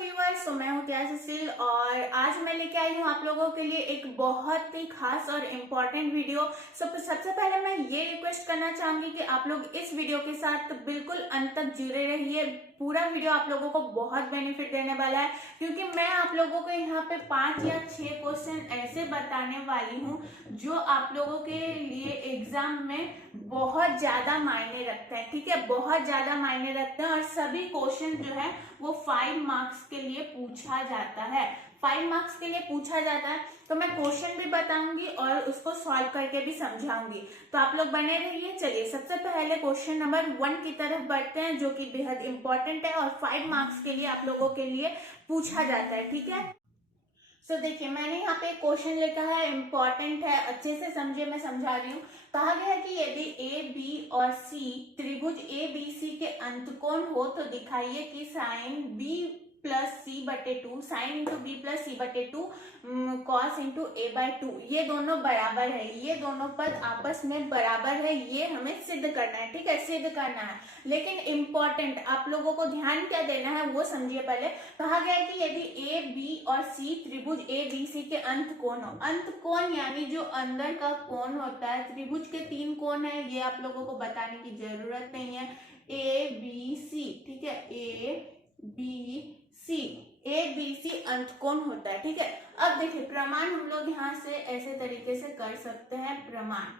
Viewers, तो मैं हूँ क्या सुशील और आज मैं लेके आई हूँ आप लोगों के लिए एक बहुत ही खास और इम्पोर्टेंट वीडियो। सबसे पहले मैं ये रिक्वेस्ट करना चाहूंगी कि आप लोग इस वीडियो के साथ बिल्कुल अंत तक जुड़े रहिए। पूरा वीडियो आप लोगों को बहुत बेनिफिट देने वाला है, क्योंकि मैं आप लोगों को यहाँ पे 5 या 6 क्वेश्चन ऐसे बताने वाली हूँ जो आप लोगों के लिए एग्जाम में बहुत ज्यादा मायने रखते हैं। ठीक है, बहुत ज्यादा मायने रखते हैं और सभी क्वेश्चन जो है वो 5 मार्क्स के लिए पूछा जाता है। 5 मार्क्स के लिए पूछा जाता है, तो मैं क्वेश्चन भी बताऊंगी और उसको सॉल्व करके भी समझाऊंगी, तो आप लोग बने रहिए। चलिए सबसे पहले क्वेश्चन नंबर 1 की तरफ बढ़ते हैं, जो कि बेहद इंपॉर्टेंट है और 5 मार्क्स के लिए आप लोगों के लिए पूछा जाता है। ठीक है, सो देखिए मैंने यहाँ पे क्वेश्चन लिखा है, इंपॉर्टेंट है, अच्छे से समझे, मैं समझा रही हूँ। कहा गया है कि यदि ए बी और सी त्रिभुज ए बी सी के अंतकोण हो तो दिखाइए कि साइन बी प्लस सी बटे two, sine into B plus C बटे two, cos into A by two, ये दोनों बराबर है, ये दोनों पद आपस में बराबर है, ये हमें सिद्ध करना है। ठीक है, सिद्ध करना है, लेकिन इंपॉर्टेंट आप लोगों को ध्यान क्या देना है वो समझिए पहले। कहा गया है कि यदि ए बी और सी त्रिभुज ए बी सी के अंत कोण हो, अंत कोण यानी जो अंदर का कोण होता है, त्रिभुज के 3 कोण है, ये आप लोगों को बताने की जरूरत नहीं है, ए बी सी। ठीक है, A B C, A B C अंत कोण होता है। ठीक है, अब देखिए प्रमाण हम लोग यहाँ से ऐसे तरीके से कर सकते हैं। प्रमाण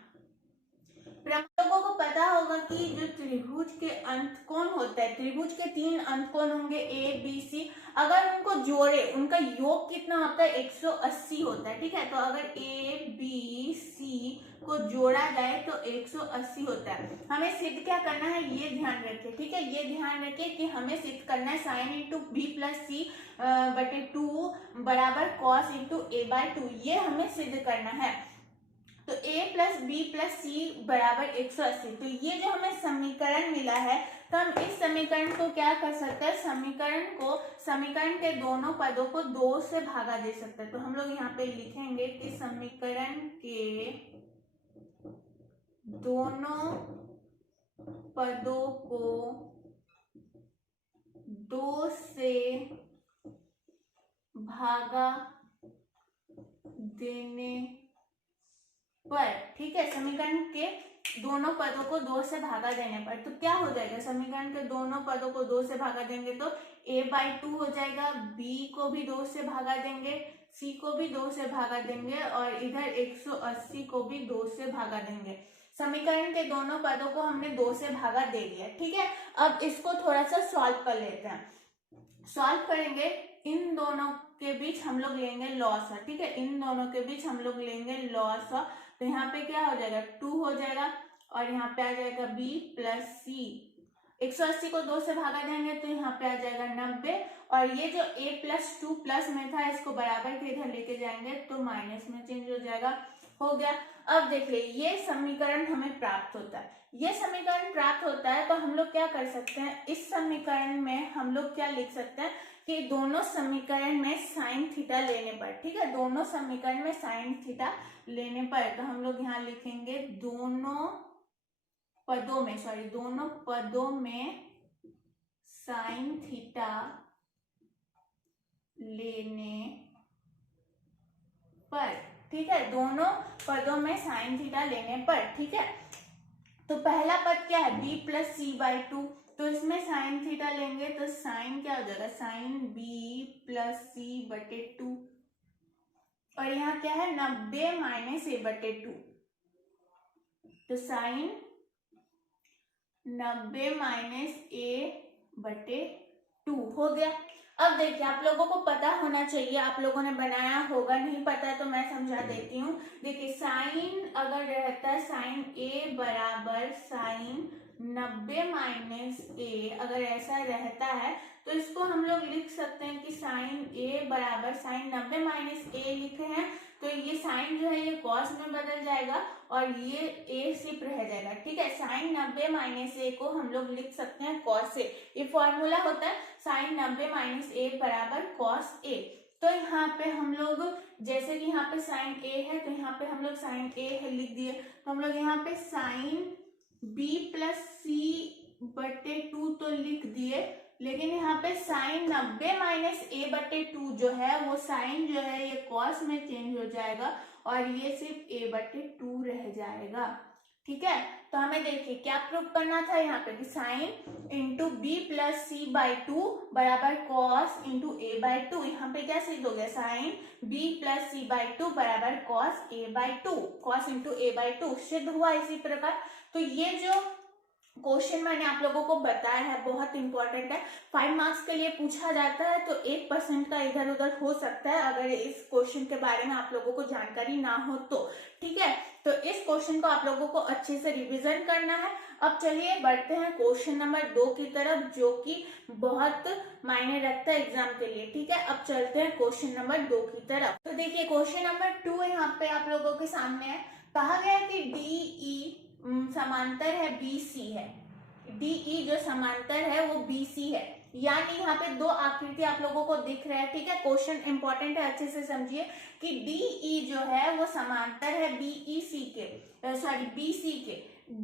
लोगों को पता होगा कि जो त्रिभुज के अंतकोण होता है, त्रिभुज के 3 अंतकोण होंगे ए बी सी, अगर उनको जोड़े उनका योग कितना होता है, 180 होता है। ठीक है, तो अगर ए बी सी को जोड़ा जाए तो 180 होता है। हमें सिद्ध क्या करना है ये ध्यान रखिए। ठीक है, ये ध्यान रखिए कि हमें सिद्ध करना है sign into B plus C बटे 2 बराबर कॉस इंटू ए बाय 2, ये हमें सिद्ध करना है। तो a प्लस बी प्लस सी बराबर 180, तो ये जो हमें समीकरण मिला है, तो हम इस समीकरण को क्या कर सकते हैं, समीकरण के दोनों पदों को 2 से भागा दे सकते हैं। तो हम लोग यहाँ पे लिखेंगे कि समीकरण के दोनों पदों को 2 से भागा देने पर, ठीक है, समीकरण के दोनों पदों को 2 से भागा देने पर तो क्या हो जाएगा, समीकरण के दोनों पदों को 2 से भागा देंगे तो a बाई 2 हो जाएगा, b को भी 2 से भागा देंगे, c को भी 2 से भागा देंगे और इधर 180 को भी 2 से भागा देंगे। समीकरण के दोनों पदों को हमने 2 से भागा दे दिया। ठीक है, अब इसको थोड़ा सा सॉल्व कर लेते हैं। सॉल्व करेंगे, इन दोनों के बीच हम लोग लेंगे लॉस। ठीक है, इन दोनों के बीच हम लोग लेंगे लॉस, तो यहाँ पे क्या हो जाएगा 2 हो जाएगा और यहाँ पे आ जाएगा b प्लस सी, 180 को 2 से भागा देंगे तो यहाँ पे आ जाएगा 90, और ये जो a प्लस 2 प्लस में था इसको बराबर के इधर लेके जाएंगे तो माइनस में चेंज हो जाएगा। हो गया। अब देखिए ये समीकरण हमें प्राप्त होता है, ये समीकरण प्राप्त होता है तो हम लोग क्या कर सकते हैं, इस समीकरण में हम लोग क्या लिख सकते हैं कि दोनों समीकरण में साइन थीटा लेने पर, ठीक है, दोनों समीकरण में साइन थीटा लेने पर, तो हम लोग यहाँ लिखेंगे दोनों पदों में साइन थीटा लेने पर, ठीक है, दोनों पदों में साइन थीटा लेने पर। ठीक है, तो पहला पद क्या है b प्लस सी बाई 2, तो इसमें साइन थीटा लेंगे तो साइन क्या हो जाएगा, साइन b प्लस सी बटे 2, और यहाँ क्या है 90 माइनस a बटे 2, तो साइन 90 माइनस a बटे 2 हो गया। अब देखिए आप लोगों को पता होना चाहिए, आप लोगों ने बनाया होगा, नहीं पता है तो मैं समझा देती हूँ। देखिए साइन अगर रहता है साइन a बराबर साइन 90 माइनस a, अगर ऐसा रहता है तो इसको हम लोग लिख सकते हैं कि साइन a बराबर साइन 90 माइनस a लिखे हैं तो ये साइन जो है ये कॉस में बदल जाएगा और ये a सिर्फ रह जाएगा। ठीक है, साइन 90 माइनस a को हम लोग लिख सकते हैं कॉस a, ये फॉर्मूला होता है साइन 90 माइनस a बराबर कॉस a। तो यहाँ पे हम लोग जैसे कि यहाँ पे साइन a है तो यहाँ पे हम लोग साइन a है लिख दिए, तो हम लोग यहाँ पे साइन b प्लस सी बटे 2 तो लिख दिए, लेकिन यहाँ पे साइन 90 माइनस a/2 जो है वो साइन जो है ये कॉस में चेंज हो जाएगा और ये सिर्फ a/2 रह जाएगा। ठीक है, तो हमें देखिए क्या प्रूव करना था यहाँ पे कि sine into B plus C by two बराबर कॉस इंटू a/2। यहाँ पे क्या सिद्ध हो गया, sine b plus C by two बराबर cos a/2, cos into a/2 सिद्ध हुआ। इसी प्रकार तो ये जो क्वेश्चन मैंने आप लोगों को बताया है बहुत इंपॉर्टेंट है, 5 मार्क्स के लिए पूछा जाता है, तो 1% का इधर उधर हो सकता है अगर इस क्वेश्चन के बारे में आप लोगों को जानकारी ना हो तो। ठीक है, तो इस क्वेश्चन को आप लोगों को अच्छे से रिवीजन करना है। अब चलिए बढ़ते हैं क्वेश्चन नंबर 2 की तरफ, जो कि बहुत मायने रखता है एग्जाम के लिए। ठीक है, अब चलते हैं क्वेश्चन नंबर 2 की तरफ। तो देखिए क्वेश्चन नंबर 2 यहाँ पे आप लोगों के सामने है। कहा गया कि DE समांतर है BC है, DE जो समांतर है वो BC है, यानी यहाँ पे दो आकृति आप लोगों को दिख रहा है। ठीक है, क्वेश्चन इंपॉर्टेंट है, अच्छे से समझिए कि DE जो है वो समांतर है BEC के, सॉरी BC के।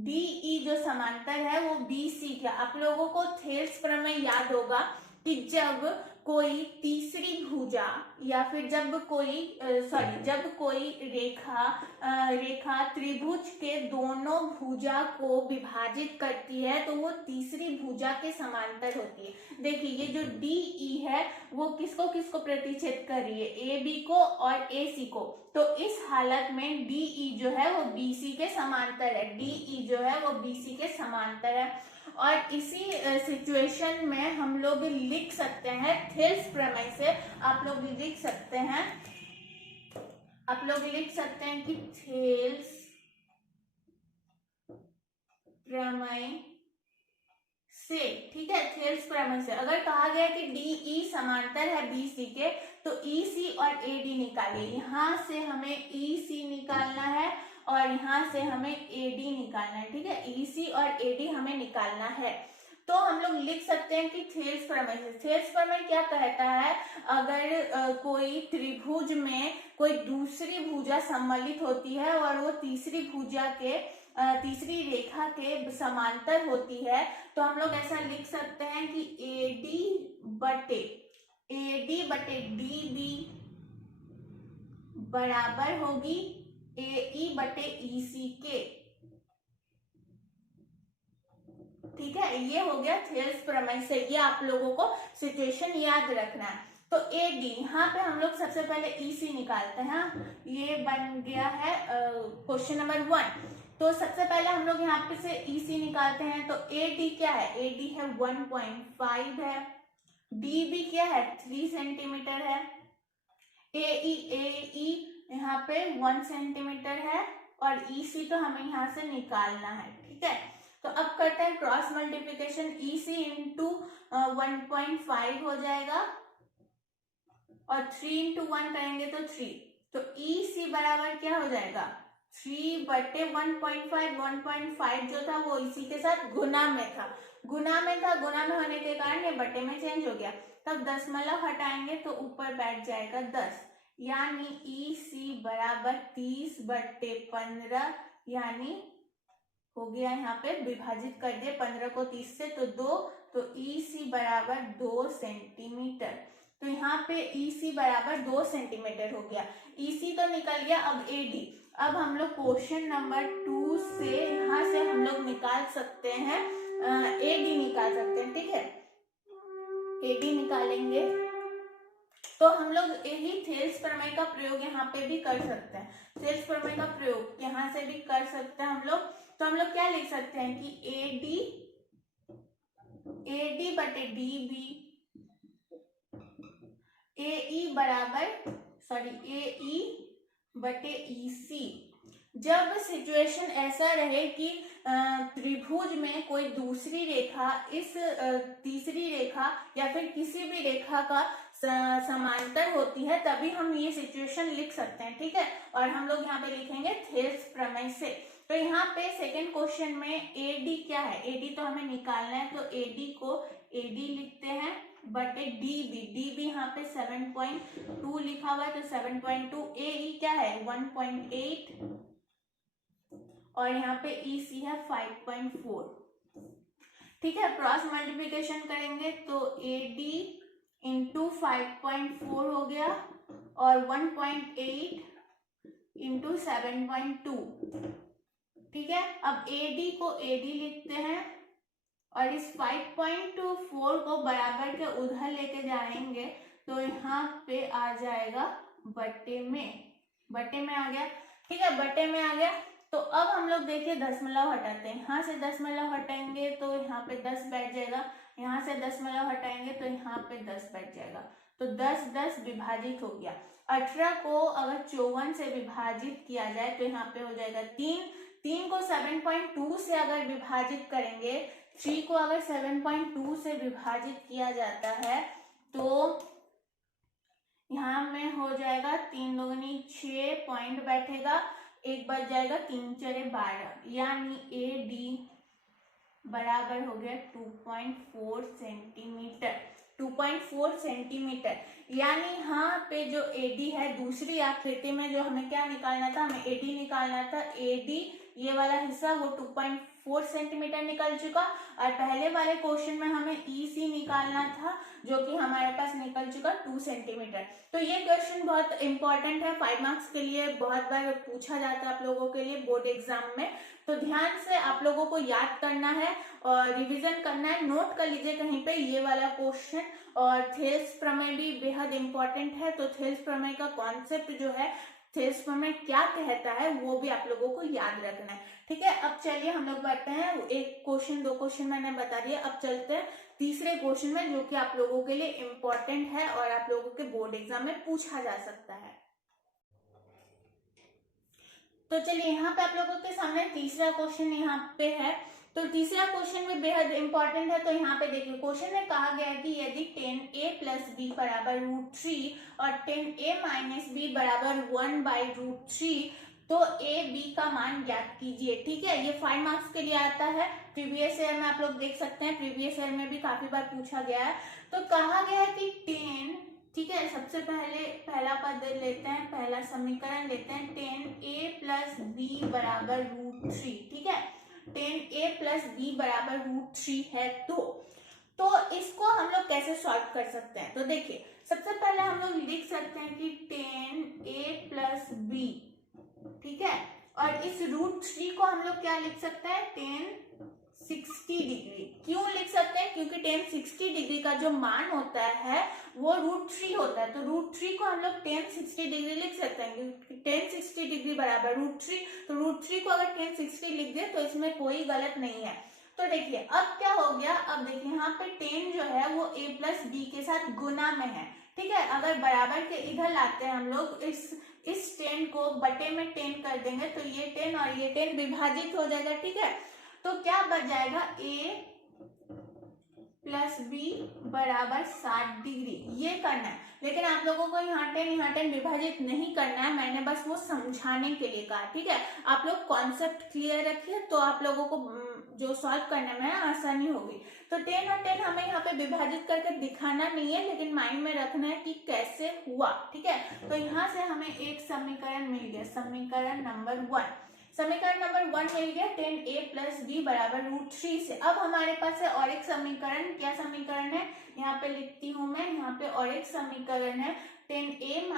DE जो समांतर है वो BC के। आप लोगों को थेल्स प्रमेय याद होगा कि जब कोई तीसरी भुजा या फिर जब कोई रेखा त्रिभुज के दोनों भुजा को विभाजित करती है तो वो तीसरी भुजा के समांतर होती है। देखिए ये जो DE है वो किसको किसको प्रतिच्छेद कर रही है, AB को और AC को। तो इस हालत में DE जो है वो BC के समांतर है, DE जो है वो BC के समांतर है। और इसी सिचुएशन में हम लोग लिख सकते हैं थेल्स प्रमेय से, आप लोग लिख सकते हैं कि थेल्स प्रमेय से, ठीक है, थेल्स प्रमेय से अगर कहा गया कि DE समांतर है BC के तो EC और AD निकालिए। यहाँ से हमें EC निकालना है और यहाँ से हमें AD निकालना है। ठीक है, EC और AD हमें निकालना है। तो हम लोग लिख सकते हैं कि थेल्स प्रमेय से। थेल्स प्रमेय क्या कहता है, अगर कोई त्रिभुज में कोई दूसरी भुजा सम्मिलित होती है और वो तीसरी भुजा के तीसरी रेखा के समांतर होती है तो हम लोग ऐसा लिख सकते हैं कि AD बटे DB बराबर होगी AE बटे EC के। ठीक है, ये हो गया थेल्स प्रमेय से। ये आप लोगों को सिचुएशन याद रखना है। तो AD, यहाँ पे हम लोग सबसे पहले EC निकालते हैं। ये बन गया है क्वेश्चन नंबर 1। तो सबसे पहले हम लोग यहाँ पे से EC निकालते हैं। तो AD क्या है, AD है 1.5 है, DB क्या है 3 सेंटीमीटर है, AE यहाँ पे 1 सेंटीमीटर है और EC तो हमें यहाँ से निकालना है। ठीक है, तो अब करते हैं क्रॉस मल्टीप्लीकेशन। EC इंटू 1.5 हो जाएगा और 3 इंटू 1 करेंगे तो 3। तो EC बराबर क्या हो जाएगा, 3 बटे 1.5। 1.5 जो था वो इसी के साथ गुना में था, गुना में होने के कारण ये बटे में चेंज हो गया। तब दशमलव हटाएंगे तो ऊपर बैठ जाएगा 10, यानी EC बराबर 30 बटे 15, यानी हो गया यहाँ पे विभाजित कर दिए 15 को 30 से तो 2, तो EC बराबर 2 सेंटीमीटर। तो यहाँ पे EC बराबर 2 सेंटीमीटर हो गया। EC तो निकल गया। अब AD, अब हम लोग क्वेश्चन नंबर 2 से यहाँ से हम लोग निकाल सकते हैं AD निकाल सकते हैं। ठीक है, AD निकालेंगे तो हम लोग यही थेल्स प्रमेय का प्रयोग यहाँ पे भी कर सकते हैं। थेल्स प्रमेय का प्रयोग यहाँ से भी कर सकते हैं हम लोग। तो हम लोग क्या लिख सकते हैं कि AD बटे DB, AE बटे EC। जब सिचुएशन ऐसा रहे कि त्रिभुज में कोई दूसरी रेखा इस तीसरी रेखा या फिर किसी भी रेखा का समांतर होती है तभी हम ये सिचुएशन लिख सकते हैं। ठीक है, और हम लोग यहाँ पे लिखेंगे थेल्स प्रमेय से। तो यहाँ पे सेकंड क्वेश्चन में AD क्या है, AD तो हमें निकालना है, तो AD को AD लिखते हैं बटे DB यहाँ पे 7.2 लिखा हुआ है तो 7.2, AE क्या है 1.8 और यहाँ पे EC है 5.4। ठीक है, क्रॉस मल्टीप्लीकेशन करेंगे तो AD इंटू 5.4 हो गया और 1.8 इंटू 7.2। ठीक है, अब AD को AD लिखते हैं और इस 5.24 को बराबर के उधर लेके जाएंगे तो यहाँ पे आ जाएगा बटे में आ गया। ठीक है, बटे में आ गया। तो अब हम लोग देखिए दशमलव हटाते हैं, यहाँ से दशमलव हटाएंगे तो यहाँ पे 10 बैठ जाएगा, यहाँ से दशमलव हटाएंगे तो यहाँ पे 10 बैठ जाएगा। तो 10 विभाजित हो गया। 18 को अगर 54 से विभाजित किया जाए तो यहाँ पे हो जाएगा 3 को 7.2 से अगर विभाजित करेंगे, 3 को अगर 7.2 से विभाजित किया जाता है तो यहाँ में हो जाएगा 3 दूनी 6 पॉइंट बैठेगा, एक बच जाएगा, 3 चरे 12, यानी AD बराबर हो गया 2.4 सेंटीमीटर। 2.4 सेंटीमीटर, यानी यहाँ पे जो AD है, दूसरी आकृति में जो हमें क्या निकालना था, हमें AD निकालना था। AD ये वाला हिस्सा वो 2.4 सेंटीमीटर निकल चुका और पहले वाले क्वेश्चन में हमें EC निकालना था जो कि हमारे पास निकल चुका 2 सेंटीमीटर। तो ये क्वेश्चन बहुत इंपॉर्टेंट है, 5 मार्क्स के लिए बहुत बार पूछा जाता है आप लोगों के लिए बोर्ड एग्जाम में। तो ध्यान से आप लोगों को याद करना है और रिवीजन करना है, नोट कर लीजिए कहीं पे ये वाला क्वेश्चन। और थेल्स प्रमेय भी बेहद इंपॉर्टेंट है, तो थेल्स प्रमेय का कॉन्सेप्ट जो है, थेल्स प्रमेय क्या कहता है, वो भी आप लोगों को याद रखना है। ठीक है, अब चलिए हम लोग बढ़ते हैं। एक क्वेश्चन 2 क्वेश्चन मैंने बता दिया, अब चलते हैं तीसरे क्वेश्चन में जो कि आप लोगों के लिए इंपॉर्टेंट है और आप लोगों के बोर्ड एग्जाम में पूछा जा सकता है। तो चलिए यहाँ पे आप लोगों के सामने तीसरा क्वेश्चन यहाँ पे है। तो तीसरा क्वेश्चन भी बेहद इंपॉर्टेंट है। तो यहाँ पे देखिए क्वेश्चन में कहा गया है कि यदि 10a प्लस बी बराबर √3 और 10a माइनस बी बराबर 1/√3 तो a b का मान ज्ञात कीजिए। ठीक है, ये 5 मार्क्स के लिए आता है, प्रीवियस ईयर में आप लोग देख सकते हैं, प्रीवियस ईयर में भी काफी बार पूछा गया है। तो कहा गया है कि 10, ठीक है, सबसे पहले पहला पद लेते हैं, पहला समीकरण लेते हैं, 10a प्लस बी बराबर √3। ठीक है, 10a प्लस बी बराबर √3 है। तो इसको हम लोग कैसे सॉल्व कर सकते हैं? तो देखिए सबसे पहले हम लोग लिख सकते हैं कि 10a प्लस बी, ठीक है, और इस √3 को हम लोग क्या लिख सकते हैं, 1060 डिग्री। क्यों लिख सकते हैं? क्योंकि 1060 डिग्री का जो मान होता है वो √3 होता है। तो √3 को हम लोग 1060 डिग्री लिख सकते हैं क्योंकि 1060 डिग्री बराबर √3। तो √3 को अगर 1060 लिख दे तो इसमें कोई गलत नहीं है। तो देखिए अब क्या हो गया, अब देखिए यहाँ पे 10 जो है वो a प्लस बी के साथ गुना में है। ठीक है, अगर बराबर के इधर लाते हैं हम लोग, इस 10 को बटे में 10 कर देंगे तो ये 10 और ये 10 विभाजित हो जाएगा। ठीक है, तो क्या बच जाएगा, a प्लस बी बराबर 60 डिग्री, ये करना है। लेकिन आप लोगों को यहाँ 10 विभाजित नहीं करना है, मैंने बस वो समझाने के लिए कहा। ठीक है, आप लोग कॉन्सेप्ट क्लियर रखिए तो आप लोगों को जो सॉल्व करने में आसानी होगी। तो 10 और 10 हमें यहाँ पे विभाजित करके दिखाना नहीं है, लेकिन माइंड में रखना है कि कैसे हुआ। ठीक है, तो यहाँ से हमें एक समीकरण मिल गया, समीकरण नंबर 1। समीकरण नंबर 1 मिल गया 10a प्लस बी बराबर √3 से। अब हमारे पास है और एक समीकरण, क्या समीकरण है, यहाँ पे लिखती हूं मैं, यहाँ पे और एक समीकरण है 10a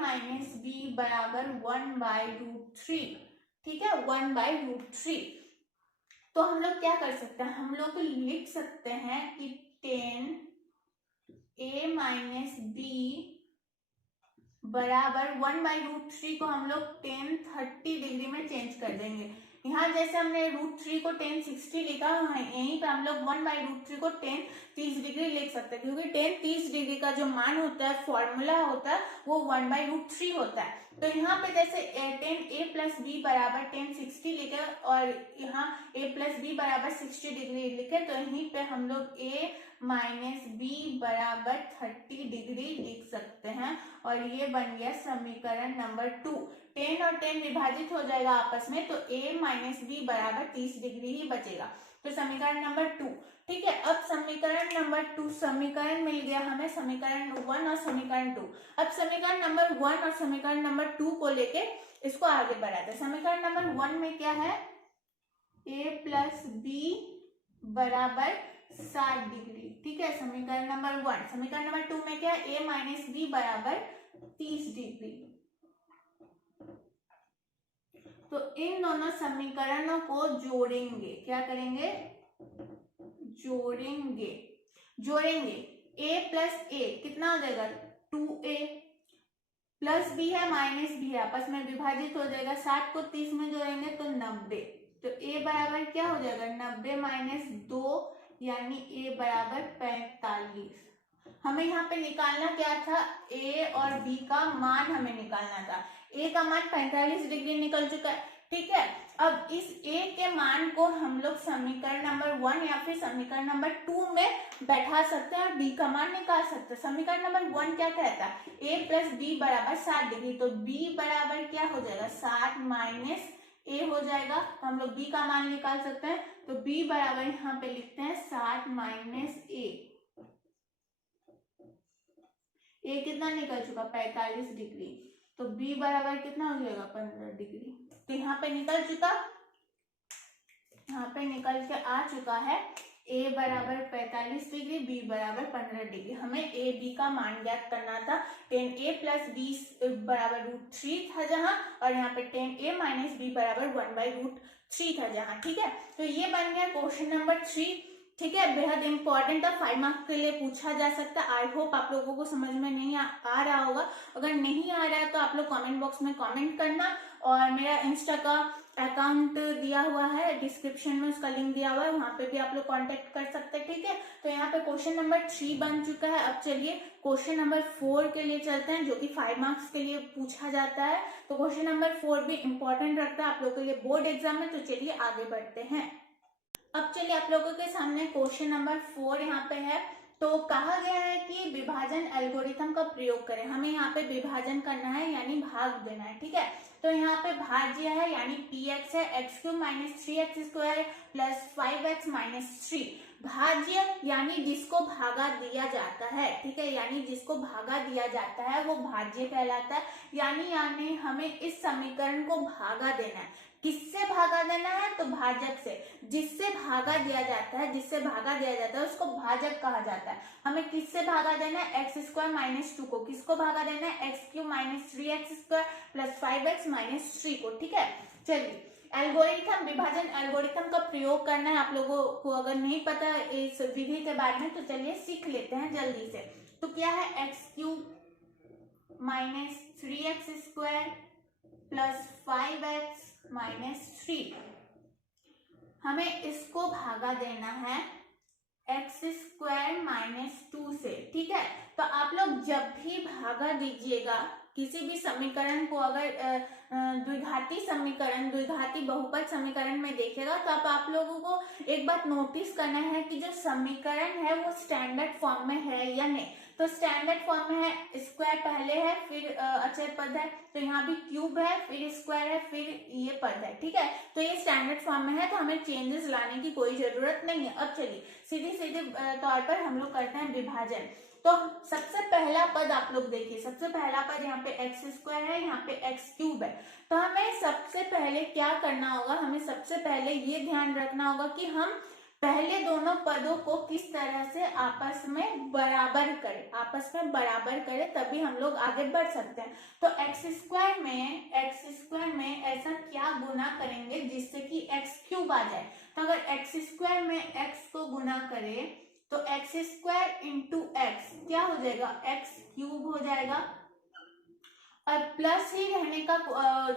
माइनस बी बराबर 1/√3। ठीक है, 1/√3। तो हम लोग क्या कर सकते हैं, हम लोग लिख सकते हैं कि 10a माइनस बी बराबर 1/√3 को हम लोग 1030 डिग्री में चेंज कर देंगे। यहाँ जैसे हमने √3 को 1060 लिखा, यहीं पे हम लोग 1/√3 को 1030 डिग्री लिख सकते हैं क्योंकि 1030 डिग्री का जो मान होता है, फॉर्मूला होता है, वो 1/√3 होता है। तो यहाँ पे जैसे 10a प्लस बी बराबर 1060 लिखे और यहाँ a प्लस बी बराबर 60 डिग्री लिखे, तो यहीं पे हम लोग a माइनस बी बराबर 30 डिग्री लिख सकते हैं और ये बन गया समीकरण नंबर 2। 10 और 10 विभाजित हो जाएगा आपस में, तो a माइनस बी बराबर 30 डिग्री ही बचेगा। तो समीकरण नंबर 2। ठीक है, अब समीकरण नंबर 2, समीकरण मिल गया हमें, समीकरण 1 और समीकरण 2। अब समीकरण नंबर 1 और समीकरण नंबर 2 को लेके इसको आगे बढ़ाते हैं। समीकरण नंबर 1 में क्या है, ए प्लस बी बराबर 60 डिग्री। ठीक है, समीकरण नंबर 1। समीकरण नंबर 2 में क्या है, ए माइनस बी बराबर 30 डिग्री। तो इन दोनों समीकरणों को जोड़ेंगे, क्या करेंगे, जोड़ेंगे। ए प्लस ए कितना हो जाएगा, 2a प्लस बी है माइनस बी है, आपस में विभाजित हो जाएगा। 60 को 30 में जोड़ेंगे तो 90। तो a बराबर क्या हो जाएगा, 90 माइनस 2 यानी a बराबर 45। हमें यहाँ पे निकालना क्या था, a और b का मान हमें निकालना था। a का मान 45 डिग्री निकल चुका है। ठीक है, अब इस a के मान को हम लोग समीकरण नंबर 1 या फिर समीकरण नंबर 2 में बैठा सकते हैं और b का मान निकाल सकते हैं। समीकरण नंबर 1 क्या कहता है, a प्लस बी बराबर 60 डिग्री। तो b बराबर क्या हो जाएगा, 60 माइनस a हो जाएगा। तो हम लोग b का मान निकाल सकते हैं। तो b बराबर यहाँ पे लिखते हैं 60 माइनस a। a कितना निकल चुका, 45 डिग्री। तो b बराबर कितना हो जाएगा, 15 डिग्री। तो यहाँ पे निकल चुका, यहाँ पे निकल के आ चुका है a बराबर 45 डिग्री, b बराबर 15 डिग्री। हमें a b का मान ज्ञात करना था। 10a प्लस b बराबर √3 था जहां, और यहाँ पे 10a माइनस b बराबर 1/√3 था जहां। ठीक है, तो ये बन गया क्वेश्चन नंबर 3। ठीक है, बेहद इंपॉर्टेंट है, 5 मार्क्स के लिए पूछा जा सकता है। आई होप आप लोगों को समझ में नहीं आ रहा होगा। अगर नहीं आ रहा है तो आप लोग कमेंट बॉक्स में कमेंट करना, और मेरा इंस्टा का अकाउंट दिया हुआ है डिस्क्रिप्शन में, उसका लिंक दिया हुआ है, वहां पे भी आप लोग कांटेक्ट कर सकते हैं। ठीक है, तो यहाँ पे क्वेश्चन नंबर 3 बन चुका है। अब चलिए क्वेश्चन नंबर 4 के लिए चलते हैं, जो कि 5 मार्क्स के लिए पूछा जाता है। तो क्वेश्चन नंबर 4 भी इंपॉर्टेंट रखता है आप लोग के लिए बोर्ड एग्जाम में। तो चलिए आगे बढ़ते हैं। अब चलिए आप लोगों के सामने क्वेश्चन नंबर 4 यहाँ पे है। तो कहा गया है कि विभाजन एल्गोरिथम का प्रयोग करें। हमें यहाँ पे विभाजन करना है यानी भाग देना है। ठीक है, तो यहाँ पे भाज्य है यानी px है, x³ minus 3x² plus 5x minus 3। भाज्य यानी जिसको भागा दिया जाता है। ठीक है, यानी जिसको भागा दिया जाता है वो भाज्य कहलाता है। यानी हमें इस समीकरण को भागा देना है। किससे भागा देना है, तो भाजक से। जिससे भागा दिया जाता है उसको भाजक कहा जाता है। हमें किससे भागा देना है, x² माइनस 2 को। किसको भागा देना है, x³ minus 3x² plus 5x minus 3 को। ठीक है, चलिए एल्गोरिथम, विभाजन एल्गोरिथम का प्रयोग करना है। आप लोगों को अगर नहीं पता इस विधि के बारे में तो चलिए सीख लेते हैं जल्दी से। तो क्या है, x³ minus 3x² plus 5x minus 3। हमें इसको भागा देना है x² माइनस 2 से। ठीक है, तो आप लोग जब भी भागा दीजिएगा किसी भी समीकरण को, अगर द्विघाती समीकरण, द्विघाती बहुपद समीकरण में देखेगा तो आप लोगों को एक बात नोटिस करना है कि जो समीकरण है वो स्टैंडर्ड फॉर्म में है या नहीं। तो स्टैंडर्ड फॉर्म में है, स्क्वायर पहले है, फिर अचर पद है, तो यहाँ भी क्यूब है, फिर स्क्वायर है, फिर ये पद है। ठीक है, तो ये स्टैंडर्ड फॉर्म में है, तो हमें चेंजेस लाने की कोई जरूरत नहीं है। अब चलिए सीधे तौर पर हम लोग करते हैं विभाजन। तो सबसे पहला पद आप लोग देखिए, सबसे पहला पद यहाँ पे x² है, यहाँ पे x³ है। तो हमें सबसे पहले क्या करना होगा, हमें सबसे पहले ये ध्यान रखना होगा कि हम पहले दोनों पदों को किस तरह से आपस में बराबर करें, तभी हम लोग आगे बढ़ सकते हैं। तो x² में ऐसा क्या गुना करेंगे जिससे कि x³ आ जाए। तो अगर x² में x को गुना करें तो x² इंटू x क्या हो जाएगा, x³ हो जाएगा। और प्लस ही रहने का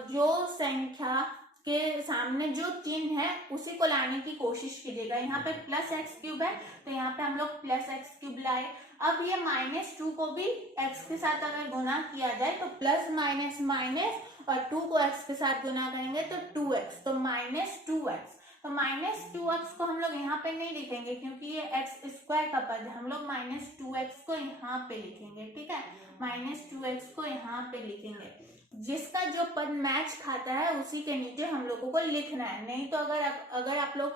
जो संख्या के सामने जो चिन्ह है उसी को लाने की कोशिश कीजिएगा। यहाँ पे प्लस x³ है तो यहाँ पे हम लोग प्लस x³ लाए। अब ये -2 को भी x के साथ अगर गुना किया जाए तो प्लस माइनस माइनस, और 2 को x के साथ गुना करेंगे तो 2x, तो -2x। तो -2x को हम लोग यहाँ पे नहीं लिखेंगे क्योंकि ये x² का पद है, हम लोग -2x को यहाँ पे लिखेंगे। ठीक है, -2x को यहाँ पे लिखेंगे। जिसका जो पद मैच खाता है उसी के नीचे हम लोगों को लिखना है, नहीं तो अगर आप लोग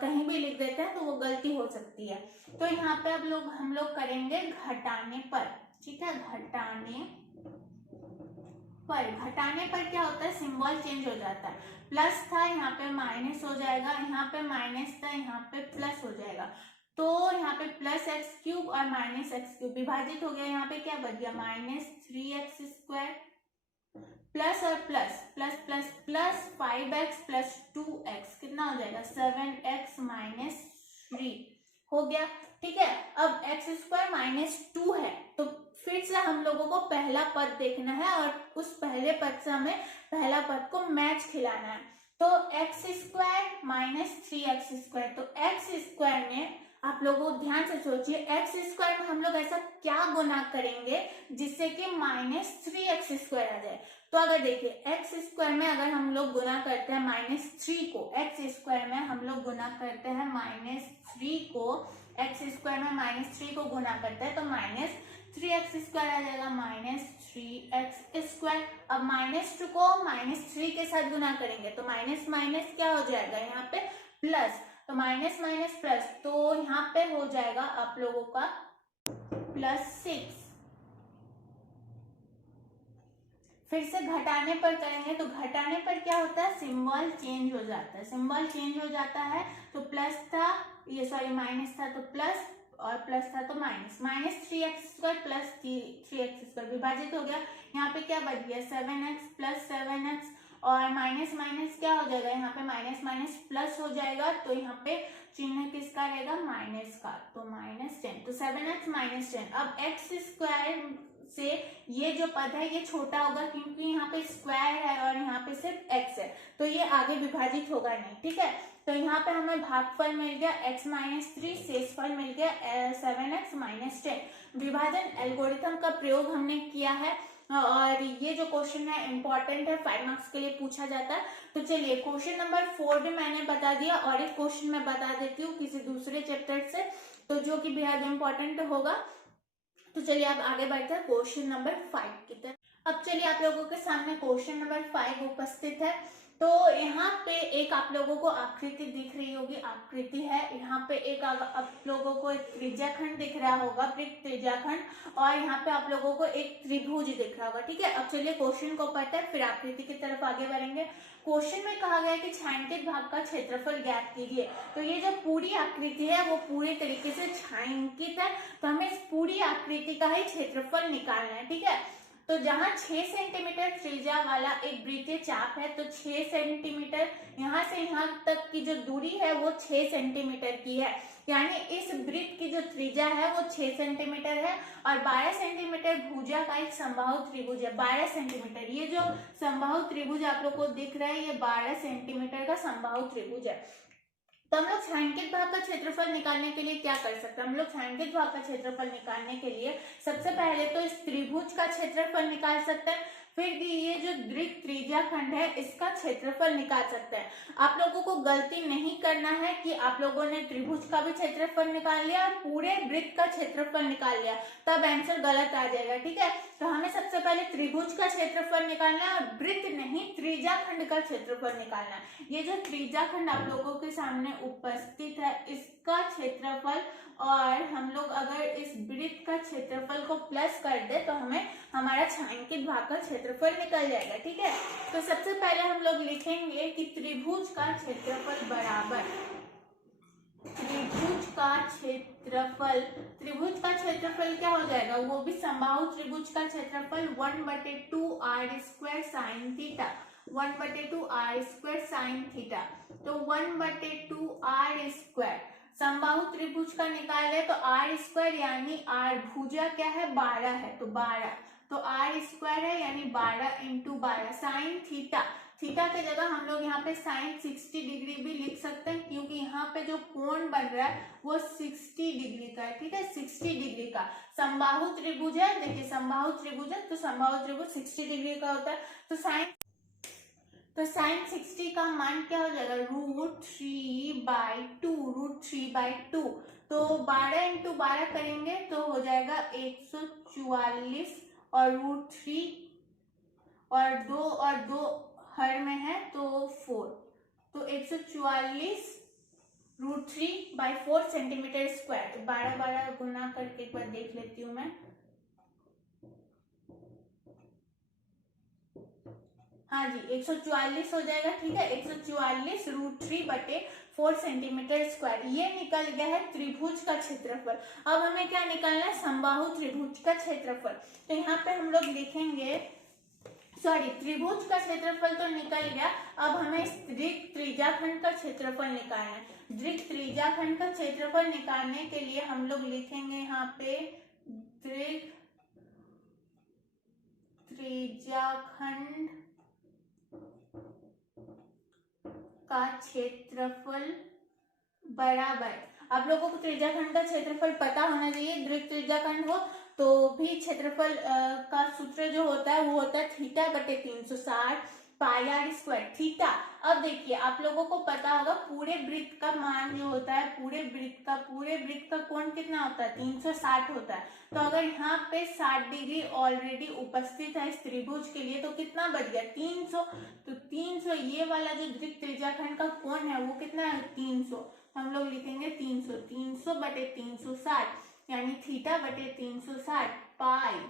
कहीं भी लिख देते हैं तो वो गलती हो सकती है। तो यहाँ पे हम लोग करेंगे घटाने पर। ठीक है, घटाने पर, घटाने पर क्या होता है, सिंबल चेंज हो जाता है। प्लस था यहाँ पे माइनस हो जाएगा, यहाँ पे माइनस था यहाँ पे प्लस हो जाएगा। तो यहाँ पे प्लस एक्स क्यूब और माइनस एक्स क्यूब विभाजित हो गया, यहाँ पे क्या बच गया, माइनस 3x स्क्वायर प्लस और plus plus plus plus 5x plus 2x कितना हो जाएगा, 7x माइनस 3 हो गया। ठीक है, अब एक्स स्क्वायर माइनस 2 है, तो फिर से हम लोगों को पहला पद देखना है और उस पहले पद से हमें पहला पद को मैच खिलाना है। तो x square minus 3x square, तो एक्स स्क्वायर में आप लोगों ध्यान से सोचिए, एक्स स्क्वायर में हम लोग ऐसा क्या गुना करेंगे जिससे कि माइनस 3x स्क्वायर आ जाए। तो अगर देखिए एक्स स्क्वायर में अगर हम लोग गुना करते हैं माइनस 3 को, एक्स स्क्वायर में हम लोग गुना करते हैं माइनस 3 को, एक्स स्क्वायर में माइनस 3 को गुना करते हैं तो माइनस 3x स्क्वायर आ जाएगा, माइनस 3x स्क्वायर। अब माइनस 2 को माइनस 3 के साथ गुना करेंगे तो माइनस माइनस क्या हो जाएगा, यहाँ पे प्लस, तो माइनस माइनस प्लस, तो यहाँ पे हो जाएगा आप लोगों का +6। फिर से घटाने पर करेंगे तो घटाने पर क्या होता है, सिंबल चेंज हो जाता है, सिंबल चेंज हो जाता है। तो प्लस था, ये सॉरी माइनस था तो प्लस और प्लस था तो minus, minus 3x square plus 3x square विभाजित हो गया, यहाँ पे क्या बच गया, 7x प्लस 7x और माइनस माइनस क्या हो जाएगा, यहाँ पे माइनस माइनस प्लस हो जाएगा, तो यहाँ पे चिन्ह किसका रहेगा, माइनस का, तो -10, तो 7x माइनस 10। अब एक्स स्क्वायर से ये जो पद है ये छोटा होगा क्योंकि यहाँ पे स्क्वायर है और यहाँ पे सिर्फ x है, तो ये आगे विभाजित होगा नहीं। ठीक है, तो यहाँ पे हमें भागफल मिल गया x माइनस 3, शेषफल मिल गया 7x माइनस 10। विभाजन एल्गोरिथम का प्रयोग हमने किया है और ये जो क्वेश्चन है इंपॉर्टेंट है, 5 मार्क्स के लिए पूछा जाता है। तो चलिए क्वेश्चन नंबर 4 भी मैंने बता दिया और एक क्वेश्चन मैं बता देती हूँ किसी दूसरे चैप्टर से, तो जो कि बेहद इंपॉर्टेंट होगा। तो चलिए अब आगे बढ़ते हैं क्वेश्चन नंबर 5 की तरफ। अब चलिए आप लोगों के सामने क्वेश्चन नंबर 5 उपस्थित है। तो यहाँ पे एक आप लोगों को आकृति दिख रही होगी, आकृति है, यहाँ पे एक आप लोगों को एक त्रिज्याखंड दिख रहा होगा, वृत्त त्रिज्याखंड, और यहाँ पे आप लोगों को एक त्रिभुज दिख रहा होगा। ठीक है, अब चलिए क्वेश्चन को पढ़ते हैं फिर आकृति की तरफ आगे बढ़ेंगे। क्वेश्चन में कहा गया है कि छायांकित भाग का क्षेत्रफल ज्ञात कीजिए। तो ये जो पूरी आकृति है वो पूरी तरीके से छायांकित है, तो हमें इस पूरी आकृति का ही क्षेत्रफल निकालना है। ठीक है, तो जहां 6 सेंटीमीटर त्रिज्या वाला एक वृत्तीय चाप है, तो 6 सेंटीमीटर यहाँ से यहाँ तक की जो दूरी है वो 6 सेंटीमीटर की है, यानी इस वृत्त की जो त्रिज्या है वो 6 सेंटीमीटर है और 12 सेंटीमीटर भुजा का एक समबाहु त्रिभुज है। 12 सेंटीमीटर, ये जो समबाहु त्रिभुज आप लोग को दिख रहा है ये 12 सेंटीमीटर का समबाहु त्रिभुज है। तो हम लोग छायांकित भाग का क्षेत्रफल निकालने के लिए क्या कर सकते हैं, हम लोग छायांकित भाग का क्षेत्रफल निकालने के लिए सबसे पहले तो इस त्रिभुज का क्षेत्रफल निकाल सकते हैं, फिर ये जो वृत्त त्रिज्याखंड है इसका क्षेत्रफल निकाल सकते हैं। आप लोगों को गलती नहीं करना है कि आप लोगों ने त्रिभुज का भी क्षेत्रफल निकाल लिया और पूरे वृत्त का क्षेत्रफल निकाल लिया, तब आंसर गलत आ जाएगा। ठीक है, तो हमें सबसे पहले त्रिभुज का क्षेत्रफल निकालना है और वृत्त नहीं त्रिज्याखंड का क्षेत्रफल निकालना है। ये जो त्रिज्याखंड आप लोगों के सामने उपस्थित है इसका क्षेत्रफल, और हम लोग अगर इस वृत्त का क्षेत्रफल को प्लस कर दे तो हमें हमारा छायांकित भाग का क्षेत्रफल निकल जाएगा। ठीक है, तो सबसे पहले हम लोग लिखेंगे कि त्रिभुज का क्षेत्रफल बराबर त्रिभुज का क्षेत्रफल, त्रिभुज का क्षेत्रफल क्या हो जाएगा, वो भी समबाहु त्रिभुज का क्षेत्रफल 1/2r² sine theta, 1/2r² sine theta, तो 1/2r²। समबाहु त्रिभुज का निकाले तो r² यानी r भुजा क्या है 12 है, तो 12, तो r² है यानी 12 × 12 साइन थीटा, थीटा की जगह हम लोग यहाँ पे साइन 60 डिग्री भी लिख सकते हैं क्योंकि यहाँ पे जो कोण बन रहा है वो 60 डिग्री का है। ठीक है, 60 डिग्री का समबाहु त्रिभुज है, देखिए समबाहु त्रिभुज है तो समबाहु त्रिभुज 60 डिग्री का होता है। तो साइन 60 का मान क्या हो जाएगा, √3/2, √3/2, तो 12 × 12 करेंगे तो हो जाएगा 144 और √3 और 2 हर में है तो 4, तो 144 √3/4 सेंटीमीटर स्क्वायर। तो 12 गुना करके एक बार देख लेती हूँ मैं, हाँ जी 144 हो जाएगा, ठीक है। 144√3/4 सेंटीमीटर स्क्वायर, ये निकल गया है त्रिभुज का क्षेत्रफल। अब हमें क्या निकालना है, समबाहु त्रिभुज का क्षेत्रफल। तो यहाँ पे हम लोग लिखेंगे, सॉरी त्रिभुज का क्षेत्रफल तो निकल गया, अब हमें दीर्घ त्रिज्याखंड का क्षेत्रफल निकालना है। दीर्घ त्रिज्याखंड का क्षेत्रफल निकालने के लिए हम लोग लिखेंगे यहाँ पे दीर्घ त्रिज्याखंड का क्षेत्रफल बराबर, आप लोगों को त्रिज्याखंड का क्षेत्रफल पता होना चाहिए। दीर्घ त्रिज्याखंड हो तो भी क्षेत्रफल का सूत्र जो होता है वो होता है θ/360 पाई आर स्क्वायर थीटा। अब देखिए आप लोगों को पता होगा पूरे वृत्त का मान जो होता है, पूरे वृत्त का कोण कितना होता है, 360 होता है। तो अगर यहाँ पे 60 डिग्री ऑलरेडी उपस्थित है इस त्रिभुज के लिए, तो कितना बच गया 300। तो 300 ये वाला जो दीर्घ त्रिज्याखंड का कोण है वो कितना है 300। हम लोग लिखेंगे 300/360 यानी θ/360 पाई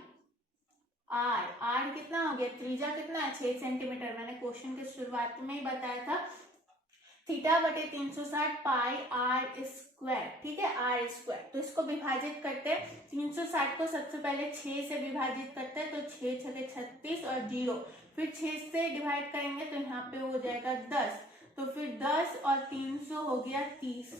आर कितना हो गया, त्रिज्या कितना है 6 सेंटीमीटर, मैंने क्वेश्चन के शुरुआत में ही बताया था। θ/360 पाई आर स्क्वायर, ठीक है, आर स्क्वायर। तो इसको विभाजित करते हैं, 360 को सबसे पहले 6 से विभाजित करते हैं, तो 6 छके 36 और 0, फिर 6 से डिवाइड करेंगे तो यहाँ पे हो जाएगा 10, तो फिर 10 और 300 हो गया 30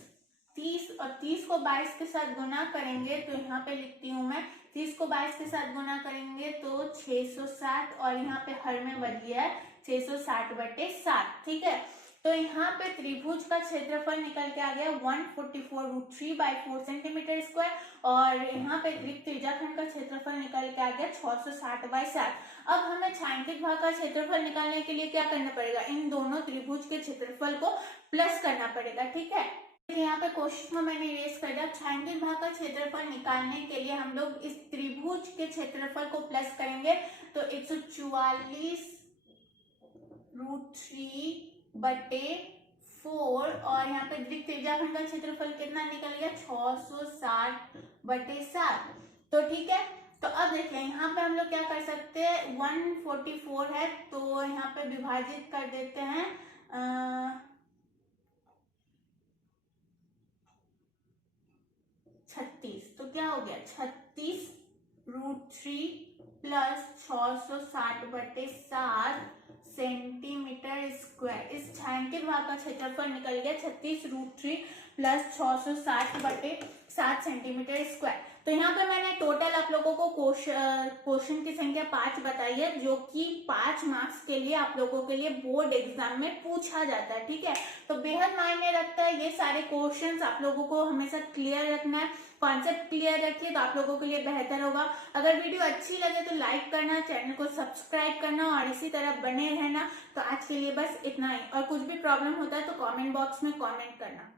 और 30 को 22 के साथ गुना करेंगे तो यहाँ पे लिखती हूँ मैं, 30 को 22 के साथ गुना करेंगे तो 660 और यहाँ पे हर में बच गया है 660/7, ठीक है। तो यहाँ पे त्रिभुज का क्षेत्रफल निकल के आ गया 144√3/4 सेंटीमीटर स्क्वायर और यहाँ पे दीर्घ त्रिज्याखंड का क्षेत्रफल निकल के आ गया 660/7। अब हमें छायांकित भाग का क्षेत्रफल निकालने के लिए क्या करना पड़ेगा, इन दोनों त्रिभुज के क्षेत्रफल को प्लस करना पड़ेगा, ठीक है। यहाँ पे क्वेश्चन में मैंने इरेज कर दिया। छायांकित भाग का क्षेत्रफल निकालने के लिए हम लोग इस त्रिभुज के क्षेत्रफल को प्लस करेंगे, तो 144√3/4 और यहाँ पे दीर्घ त्रिज्याखंड का क्षेत्रफल कितना निकल गया 660/7। तो ठीक है, तो अब देखिए यहाँ पे हम लोग क्या कर सकते हैं, 144 है तो यहाँ पे विभाजित कर देते हैं 36, तो क्या हो गया 36√3 प्लस 660/7 सेंटीमीटर स्क्वायर। इस छायांकित भाग का क्षेत्रफल निकल गया 36√3 प्लस 660/7 सेंटीमीटर स्क्वायर। तो यहाँ पे मैंने टोटल आप लोगों को क्वेश्चन की संख्या 5 बताई है, जो कि 5 मार्क्स के लिए आप लोगों के लिए बोर्ड एग्जाम में पूछा जाता है, ठीक है। तो बेहद मायने रखता है, ये सारे क्वेश्चंस आप लोगों को हमेशा क्लियर रखना है, कॉन्सेप्ट क्लियर रखिए तो आप लोगों के लिए बेहतर होगा। अगर वीडियो अच्छी लगे तो लाइक करना, चैनल को सब्सक्राइब करना और इसी तरह बने रहना। तो आज के लिए बस इतना ही, और कुछ भी प्रॉब्लम होता है तो कमेंट बॉक्स में कमेंट करना।